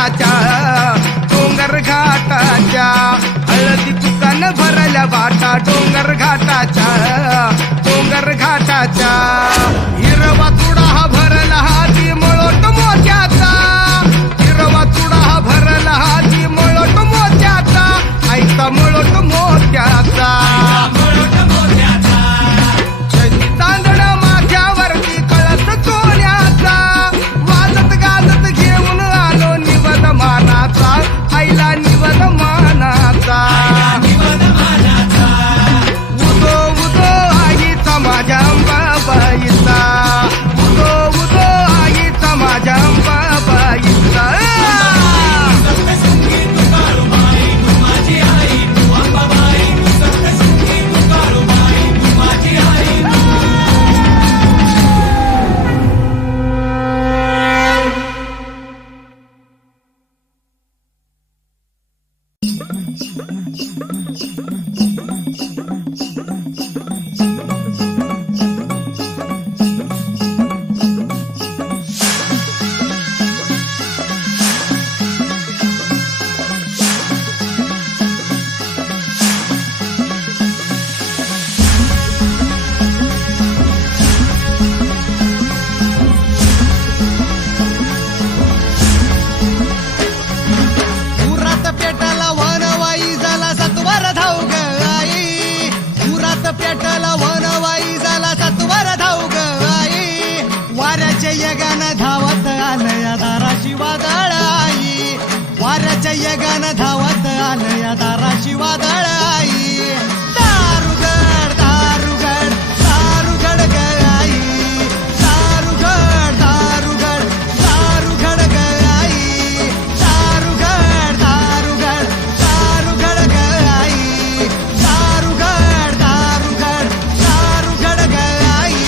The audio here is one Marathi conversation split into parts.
घाटाच्या डोंगर घाटाच्या हळदी कुकान भरल्या वाटा डोंगर घाटाच्या डोंगर घाटाच्या हिरवा तुडा हा भरला हाती मळोट मोत्याचा हिरवा तुडा हा भरला हाती मळोट मोत्याचा आईचा मळोट मोत्याचा तांदळ माथ्यावरती कळस सोन्याचा वाजत गाजत घेऊन आलो निवद मानाचा आईला निवद मानाचा उदो उदो आईचा माझ्या अंबाबाईचा उदो उदो आईचा माझ्या अंबाबाईचा वाऱ्याच्या यगानं धावत आलया दाराशी वादळ आई दारुगड दारुगड दारुगड ग आई दारुगड दारुगड दारुगड ग आई दारुगड दारुगड दारुगड ग आई दारुगड दारुगड दारुगड ग आई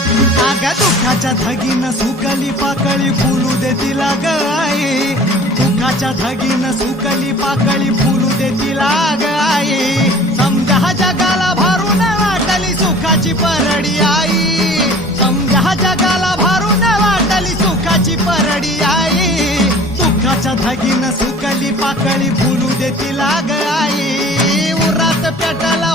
दुःखाच्या धगीनं सुकली पाकळी फुलू दे तिला ग आई दुःखाच्या धगीनं सुकली पाकळी फुलू दे तिला ग आई समजा जगाला भरून वाटली सुखाची परडी आई समजा जगाला भरून वाटली सुखाची परडी आई दुःखाच्या धगीनं सुकली पाकळी फुलू दे तिला ग आई उरात पेटाला